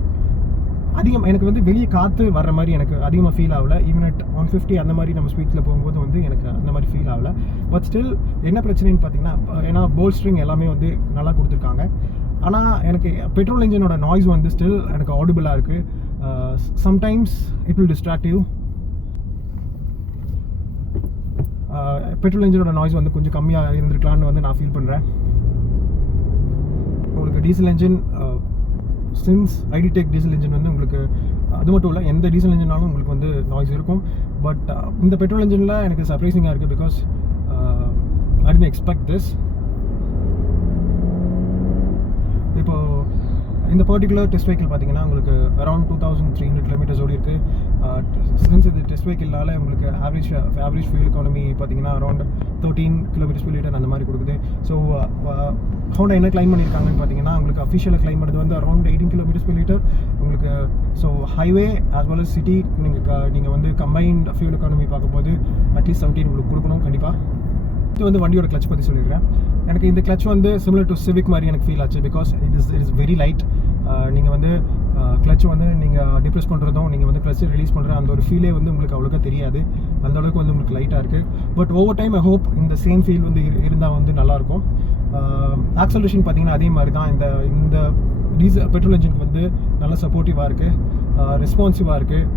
எனக்கு வந்து வெளியே காற்று வர்ற மாதிரி எனக்கு அதிகமாக ஃபீல் ஆகலை. ஈவன் அட் 150 அந்த மாதிரி நம்ம ஸ்பீட்ஸில் போகும்போது வந்து எனக்கு அந்த மாதிரி ஃபீல் ஆகலை. பட் ஸ்டில் என்ன பிரச்சனைன்னு பார்த்தீங்கன்னா, ஏன்னா போல்ஸ்ட்ரிங் எல்லாமே வந்து நல்லா கொடுத்துருக்காங்க. ஆனால் எனக்கு பெட்ரோல் இன்ஜினோட நாய்ஸ் வந்து ஸ்டில் எனக்கு ஆடிபிளாக இருக்குது. Sometimes it will distract you. Petrol இன்ஜினோட நாய்ஸ் வந்து கொஞ்சம் கம்மியாக இருந்திருக்கலான்னு வந்து நான் ஃபீல் பண்ணுறேன். உங்களுக்கு diesel engine, since iDTEC diesel engine வந்து உங்களுக்கு அது மட்டும் இல்லை, எந்த டீசல் இன்ஜினாலும் உங்களுக்கு வந்து நாய்ஸ் இருக்கும். பட் இந்த பெட்ரோல் இன்ஜினில் எனக்கு சர்ப்ரைசிங்காக இருக்குது, because I didn't expect this. இப்போது இந்த பர்டிகுலர் டெஸ்ட் வெஹிக்கிள் பார்த்தீங்கன்னா உங்களுக்கு அரௌண்ட் 2300 கிலோமீட்டர்ஸ் ஓடி இருக்குது. சின்ஸ் இது டெஸ்ட் வெஹிக்கிள்னால உங்களுக்கு ஆவரேஜ் ஃபியூல் எக்கானமி பார்த்தீங்கன்னா அரௌண்ட் 13 கிலோமீட்டர்ஸ் per liter அந்த மாதிரி கொடுக்குது. ஸோ ஹோண்டா என்ன கிளைம் பண்ணியிருக்காங்கன்னு பார்த்தீங்கன்னா, உங்களுக்கு அஃபிஷியலாக கிளைம் பண்ணது வந்து அரௌண்ட் 18 கிலோமீட்டர்ஸ் per liter உங்களுக்கு. So highway as well as city நீங்கள் வந்து கம்பைன்ட் ஃபியூல் எக்கானமி பார்க்கும்போது அட்லீஸ்ட் 17 உங்களுக்கு கொடுக்கணும் கண்டிப்பாக. இது வந்து வண்டியோட கிளச் பற்றி சொல்லிடுறேன். எனக்கு இந்த கிளச் வந்து சிமிலர் டு சிவிக் மாதிரி எனக்கு ஃபீல் ஆச்சு, because it is very light. நீங்கள் வந்து கிளச் வந்து நீங்கள் டிப்ரெஸ் பண்ணுறதும் நீங்கள் வந்து கிளச்சை ரிலீஸ் பண்ணுற அந்த ஒரு ஃபீலே வந்து உங்களுக்கு அவ்வளோக்கா தெரியாது. அந்த அளவுக்கு வந்து உங்களுக்கு லைட்டாக இருக்குது. But over time I hope இந்த சேம் ஃபீல் வந்து இருந்தால் வந்து நல்லாயிருக்கும். ஆக்சலரேஷன் பார்த்தீங்கன்னா அதே மாதிரி தான். இந்த பெட்ரோல் இன்ஜினுக்கு வந்து நல்ல சப்போர்ட்டிவாக இருக்குது, ரெஸ்பான்சிவாக இருக்குது.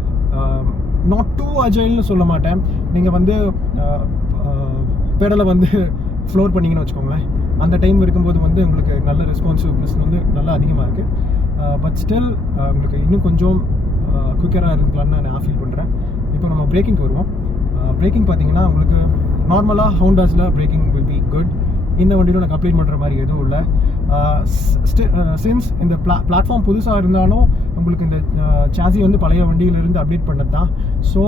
நாட் டூ அஜைல்னு சொல்ல மாட்டேன். நீங்கள் வந்து பேடலை வந்து ஃப்ளோர் பண்ணிங்கன்னு வச்சுக்கோங்களேன். அந்த டைம் இருக்கும்போது வந்து உங்களுக்கு நல்ல ரெஸ்பான்சிவ்னஸ் வந்து நல்லா அதிகமாக இருக்குது. பட் ஸ்டில் உங்களுக்கு இன்னும் கொஞ்சம் குயிக்கராக இருக்கலாம்னு நான் ஃபீல் பண்ணுறேன். இப்போ நம்ம பிரேக்கிங்க்கு வருவோம். பிரேக்கிங் பார்த்தீங்கன்னா உங்களுக்கு நார்மலாக ஹோண்டாஸில் பிரேக்கிங் வில் பி குட். இந்த வண்டியில் நான் கம்ப்ளைண்ட் பண்ணுற மாதிரி எதுவும் இல்லை. சின்ஸ் இந்த பிளாட்ஃபார்ம் புதுசாக இருந்தாலும் உங்களுக்கு இந்த சாசி வந்து பழைய வண்டியிலேருந்து அப்டேட் பண்ணது தான். ஸோ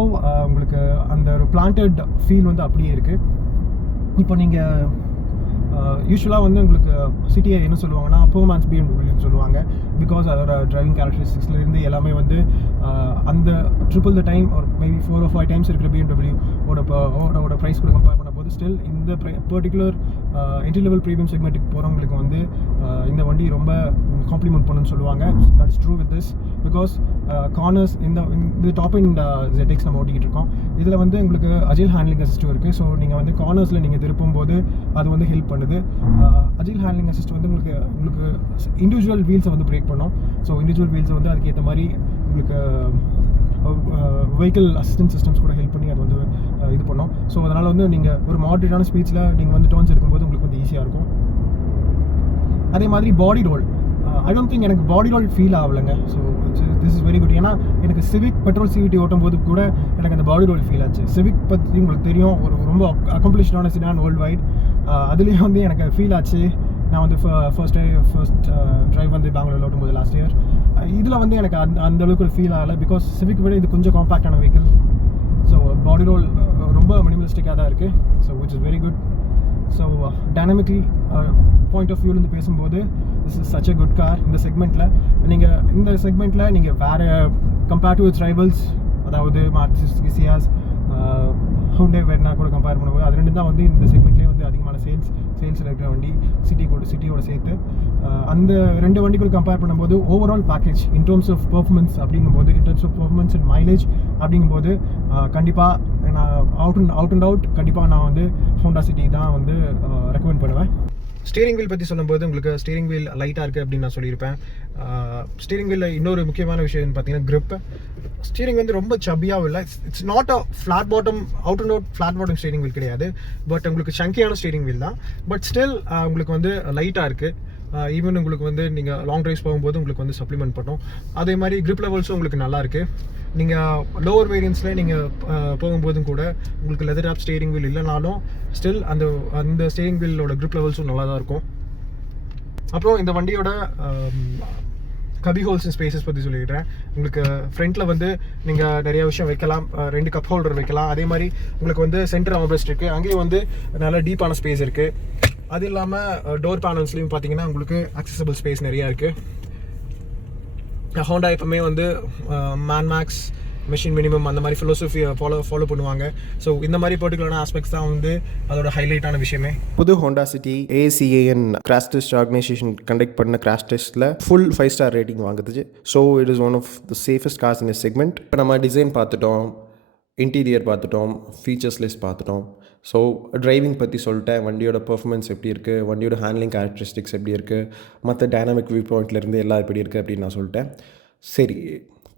உங்களுக்கு அந்த ஒரு பிளான்டட் ஃபீல் வந்து அப்படியே இருக்குது. இப்போ நீங்கள் யூஸ்வலாக வந்து உங்களுக்கு சிட்டியை என்ன சொல்லுவாங்கன்னா பெர்ஃபார்மன்ஸ் பிஎம்டபிள்யூன்னு சொல்லுவாங்க. பிகாஸ் அதோட டிரைவிங் கேரக்டரிஸ்டிக்ஸ்லேருந்து எல்லாமே வந்து அந்த ட்ரிபிள் த டைம் ஒரு மேபி 4 or 5 டைம்ஸ் இருக்கிற பிஎம்டபிள்யூவோட ப்ரைஸ் கூட கம்பேர் பண்ணும்போது ஸ்டில் இந்த பர்டிகுலர் என்ட்ரி லெவல் ப்ரீமியம் செக்மெண்ட்டுக்கு போகிறவங்களுக்கு வந்து இந்த வண்டி ரொம்ப காம்ப்ளிமெண்ட் பண்ணுன்னு சொல்லுவாங்க. That is true with this. Because corners இந்த டாப் அண்ட் ZX நம்ம ஓட்டிக்கிட்டு இருக்கோம். இதில் வந்து உங்களுக்கு அஜில் ஹேண்ட்லிங் அசிஸ்ட்டும் இருக்குது. ஸோ நீங்கள் வந்து கார்னர்ஸில் நீங்கள் திருப்பும்போது அது வந்து ஹெல்ப் பண்ணுது. அஜில் ஹேண்ட்லிங் அசிஸ்ட் வந்து உங்களுக்கு இண்டிவிஜுவல் வீல்ஸை வந்து பிரேக் பண்ணும். ஸோ இண்டிவிஜுவல் வீல்ஸை வந்து அதுக்கேற்ற மாதிரி உங்களுக்கு வெஹிக்கிள் அசிஸ்டன்ட் சிஸ்டம்ஸ் கூட ஹெல்ப் பண்ணி அது வந்து இது பண்ணோம். ஸோ அதனால் வந்து நீங்கள் ஒரு மாடரேட்டான ஸ்பீட்ஸில் நீங்கள் வந்து டர்ன்ஸ் எடுக்கும்போது உங்களுக்கு வந்து ஈஸியாக இருக்கும். அதே மாதிரி body roll I don't think எனக்கு பாடி ரோல் ஃபீல் ஆகலைங்க. So this is very good. ஏன்னா எனக்கு சிவிக் பெட்ரோல் சிவிடி ஓட்டும் போது கூட எனக்கு அந்த பாடி ரோல் ஃபீல் ஆச்சு. சிவிக் பற்றி உங்களுக்கு தெரியும், ஒரு ரொம்ப அக்கம்ப்ளிஷ்டான சிடான் வேர்ல்டு வைட். அதுலேயும் வந்து எனக்கு ஃபீல் ஆச்சு. நான் வந்து ஃபர்ஸ்ட் ட்ரைவ் வந்து பெங்களூரில் ஓட்டும்போது லாஸ்ட் இயர். இதில் வந்து எனக்கு அந்த அளவுக்கு ஃபீல் ஆகலை. பிகாஸ் சிவிக் விட இது கொஞ்சம் காம்பேக்டான வெஹிக்கிள். ஸோ பாடி ரோல் ரொம்ப மினிமலிஸ்டிக்காக தான் இருக்குது. So which is very good. So dynamically point of வியூலேருந்து பேசும்போது this is such a good car. இந்த செக்மெண்ட்டில் நீங்கள் வேறு கம்பேர் டு வித் ரைவல்ஸ், அதாவது Maruti Suzuki Ciaz, Hyundai Verna கூட கம்பேர் பண்ணும்போது அது ரெண்டு தான் வந்து இந்த செக்மெண்ட்லேயே வந்து அதிகமான சேல்ஸில் இருக்கிற வண்டி சிட்டியோட சேர்த்து. அந்த ரெண்டு வண்டிகள் கம்பேர் பண்ணும்போது overall package in terms of performance and mileage அப்படிங்கும்போது கண்டிப்பாக நான் அவுட் அண்ட் அவுட் கண்டிப்பாக நான் வந்து ஹோண்டா சிட்டி தான் வந்து ரெக்கமெண்ட் பண்ணுவேன். ஸ்டீரிங் வீல் பற்றி சொல்லும்போது உங்களுக்கு ஸ்டீரிங் வீல் லைட்டாக இருக்குது அப்படின்னு நான் சொல்லியிருப்பேன். ஸ்டீரிங் வீலில் இன்னொரு முக்கியமான விஷயம் பார்த்தீங்கன்னா grip. ஸ்டீரிங் வந்து ரொம்ப சப்பியாகவும் இல்லை. It's not a flat bottom out and out flat bottom steering wheel கிடையாது. பட் உங்களுக்கு சங்கியான ஸ்டீரிங் வீல் தான். பட் ஸ்டில் உங்களுக்கு வந்து லைட்டாக இருக்குது. ஈவன் உங்களுக்கு வந்து நீங்கள் லாங் ட்ரைவ்ஸ் போகும்போது உங்களுக்கு வந்து சப்ளிமெண்ட் பண்ணும். அதே மாதிரி grip லெவல்ஸும் உங்களுக்கு நல்லா இருக்குது. நீங்கள் லோவர் வேரியன்ஸில் நீங்கள் போகும்போதும் கூட உங்களுக்கு லெதர் ஆப் ஸ்டீரிங் வீல் இல்லைனாலும் ஸ்டில் அந்த ஸ்டீரிங் வீலோட grip லெவல்ஸும் நல்லா தான் இருக்கும். அப்புறம் இந்த வண்டியோட கபி ஹோல்ஸ் அண்ட் ஸ்பேசஸ் பற்றி சொல்லிடுறேன். உங்களுக்கு ஃப்ரண்ட்டில் வந்து நீங்கள் நிறைய விஷயம் வைக்கலாம். 2 கப் ஹோல்டர் வைக்கலாம். அதே மாதிரி உங்களுக்கு வந்து சென்டர் ஆர்ம்ரெஸ்ட் இருக்குது. அங்கேயும் வந்து நல்ல டீப்பான ஸ்பேஸ் இருக்குது. அது இல்லாமல் டோர் பேனல்ஸ்லையும் பார்த்தீங்கன்னா உங்களுக்கு அக்சசபிள் ஸ்பேஸ் நிறையா இருக்குது. ஹோண்டா எப்பவுமே வந்து மேன் மேக்ஸ் மெஷின் மினிமம் அந்த மாதிரி ஃபிலோசஃபியை ஃபாலோ பண்ணுவாங்க. ஸோ இந்த மாதிரி பர்டிகுலரான ஆஸ்பெக்ட்ஸ் தான் வந்து அதோட ஹைலைட்டான விஷயமே. புது Honda City ACAN crash test organisation conduct பண்ண கிராஷ் டெஸ்ட்டில் ஃபுல் 5 ஸ்டார் ரேட்டிங் வாங்குது. So it is one of the safest cars in segment. இப்போ நம்ம டிசைன் பார்த்துட்டோம், இன்டீரியர் பார்த்துட்டோம், ஃபீச்சர்ஸ் லிஸ்ட் பார்த்துட்டோம். ஸோ டிரைவிங் பற்றி சொல்லிட்டேன். வண்டியோட பெர்ஃபார்மன்ஸ் எப்படி இருக்குது, வண்டியோட ஹேண்ட்லிங் கேரக்டரிஸ்டிக்ஸ் எப்படி இருக்குது, மற்ற டைனாமிக் வியூ பாயிண்ட்லேருந்து எல்லாம் எப்படி இருக்குது அப்படின்னு நான் சொல்லிட்டேன். சரி,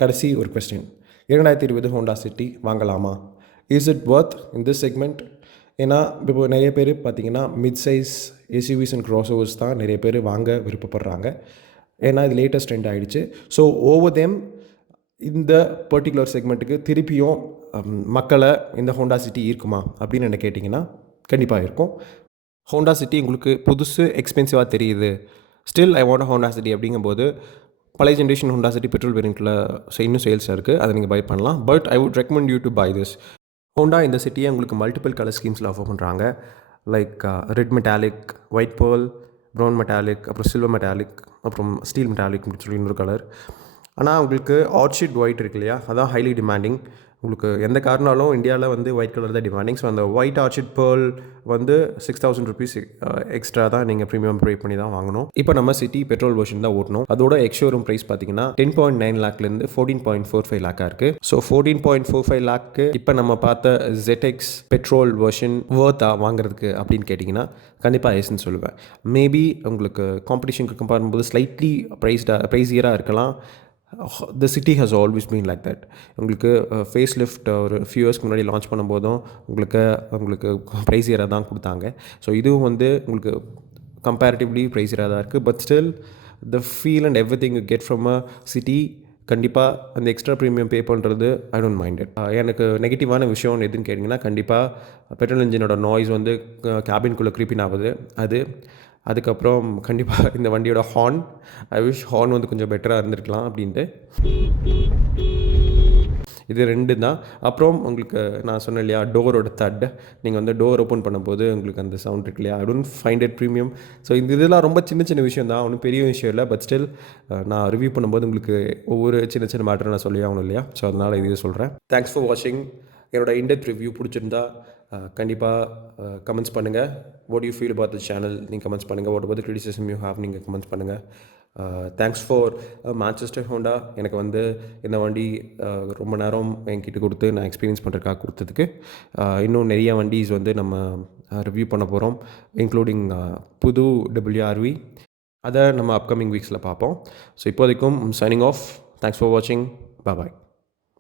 கடைசி ஒரு கொஸ்டின். 2020 ஹோண்டா சிட்டி வாங்கலாமா? Is it worth in this segment? ஏன்னா இப்போ நிறைய பேர் பார்த்தீங்கன்னா மிட் சைஸ் SUVs அண்ட் க்ராஸ்ஓவர்ஸ் தான் நிறைய பேர் வாங்க விருப்பப்படுறாங்க. ஏன்னா இது லேட்டஸ்ட் ட்ரெண்ட் ஆகிடுச்சு. ஸோ ஓவர் தெம் இந்த பர்டிகுலர் செக்மெண்ட்டுக்கு திருப்பியும் மக்களை இந்த ஹோண்டா சிட்டி இருக்குமா அப்படின்னு என்ன கேட்டிங்கன்னா கண்டிப்பாக இருக்கும். ஹோண்டா சிட்டி உங்களுக்கு புதுசு எக்ஸ்பென்சிவாக தெரியுது, still I want Honda City அப்படிங்கும்போது பழைய ஜென்ரேஷன் ஹோண்டா சிட்டி பெட்ரோல் வேரியண்ட்டில் இன்னும் சேல்ஸாக இருக்குது. அதை நீங்கள் பை பண்ணலாம். But I would recommend you to buy this. Honda இந்த சிட்டியை உங்களுக்கு மல்டிபிள் கலர் ஸ்கீம்ஸில் ஆஃபர் பண்ணுறாங்க. Like red metallic, white pearl, brown metallic, அப்புறம் சில்வர் மெட்டாலிக், அப்புறம் ஸ்டீல் மெட்டாலிக் அப்படின்னு சொல்லி இன்னொரு கலர். ஆனால் உங்களுக்கு ஆர்ச்சிட் ஒயிட் இருக்கு இல்லையா, அதான் ஹைலி டிமாண்டிங். உங்களுக்கு எந்த காரணாலும் இந்தியாவில் வந்து ஒயிட் கலர் தான் டிமாண்டிங். ஸோ அந்த ஒயிட் ஆர்ச்சிட் பேர்ல் வந்து 6,000 rupees எக்ஸ்ட்ரா தான் நீங்கள் ப்ரீமியம் ப்ரே பண்ணி தான் வாங்கணும். இப்போ நம்ம சிட்டி பெட்ரோல் வெர்ஷன் தான் ஓட்டணும். அதோட எக்ஸ்ஷோரூம் ப்ரைஸ் பார்த்தீங்கன்னா 10.9 lakhலேருந்து 14.45 lakh இருக்குது. ஸோ 14.45 lakh இப்போ நம்ம பார்த்த ZX பெட்ரோல் வெர்ஷன் வர்த்தா வாங்குறதுக்கு அப்படின்னு கேட்டிங்கன்னா கண்டிப்பாக எஸ்ன்னு சொல்லுவேன். மேபி உங்களுக்கு காம்படிஷனுக்கு கம்பேர் பண்ணும்போது ஸ்லைட்லி ப்ரைஸியராக இருக்கலாம். த city has always been like that. உங்களுக்கு ஃபேஸ் லிஃப்ட் ஒரு ஃபியூ இயர்ஸ்க்கு முன்னாடி லான்ச் பண்ணும்போதும் உங்களுக்கு ப்ரைஸியராக தான் கொடுத்தாங்க. ஸோ இதுவும் வந்து உங்களுக்கு கம்பேரிட்டிவ்லி ப்ரைஸியராக தான் இருக்குது. But still the feel and every thing you get from a city, கண்டிப்பாக அந்த எக்ஸ்ட்ரா ப்ரீமியம் பே பண்ணுறது ஐ டோன்ட் மைண்ட் இட். எனக்கு நெகட்டிவான விஷயம் எதுன்னு கேட்டிங்கன்னா, கண்டிப்பாக பெட்ரோல் இன்ஜினோட நாய்ஸ் வந்து கேபின்குள்ளே க்ரீப்பின் ஆகுது. அதுக்கப்புறம் கண்டிப்பாக இந்த வண்டியோட ஹார்ன், ஐ விஷ் ஹார்ன் வந்து கொஞ்சம் பெட்டராக இருந்திருக்கலாம் அப்படின்ட்டு. இது 2 தான். அப்புறம் உங்களுக்கு நான் சொன்னேன் இல்லையா, டோரோட தட், நீங்கள் வந்து டோர் ஓப்பன் பண்ணும்போது உங்களுக்கு அந்த சவுண்ட் இருக்கு இல்லையா, I don't find it premium. So இதெல்லாம் ரொம்ப சின்ன சின்ன விஷயம் தான், ஒன்றும் பெரிய விஷயம் இல்லை. பட் ஸ்டில் நான் ரிவ்யூ பண்ணும்போது உங்களுக்கு ஒவ்வொரு சின்ன சின்ன மேட்டர் நான் சொல்லி ஆகணும் இல்லையா. ஸோ அதனால் இதையே சொல்கிறேன். தேங்க்ஸ் ஃபார் வாட்சிங். என்னோட இன்டெப்த் ரிவ்யூ பிடிச்சிருந்தா கண்டிப்பாக கமெண்ட்ஸ் பண்ணுங்கள். What you feel about the channel நீங்கள் கமெண்ட்ஸ் பண்ணுங்கள். What about the criticism you have நீங்கள் கமெண்ட்ஸ் பண்ணுங்கள். Thanks for Manchester Honda. எனக்கு வந்து இந்த வண்டி ரொம்ப நேரம் என்கிட்ட கொடுத்து நான் எக்ஸ்பீரியன்ஸ் பண்ணுறதுக்காக கொடுத்ததுக்கு. இன்னும் நிறைய வண்டிஸ் வந்து நம்ம ரிவ்யூ பண்ண போகிறோம், இன்க்ளூடிங் புது WRV. அதை நம்ம அப்கமிங் வீக்ஸில் பார்ப்போம். ஸோ இப்போதைக்கும் சைனிங் ஆஃப். தேங்க்ஸ் ஃபார் வாட்சிங். பாய்.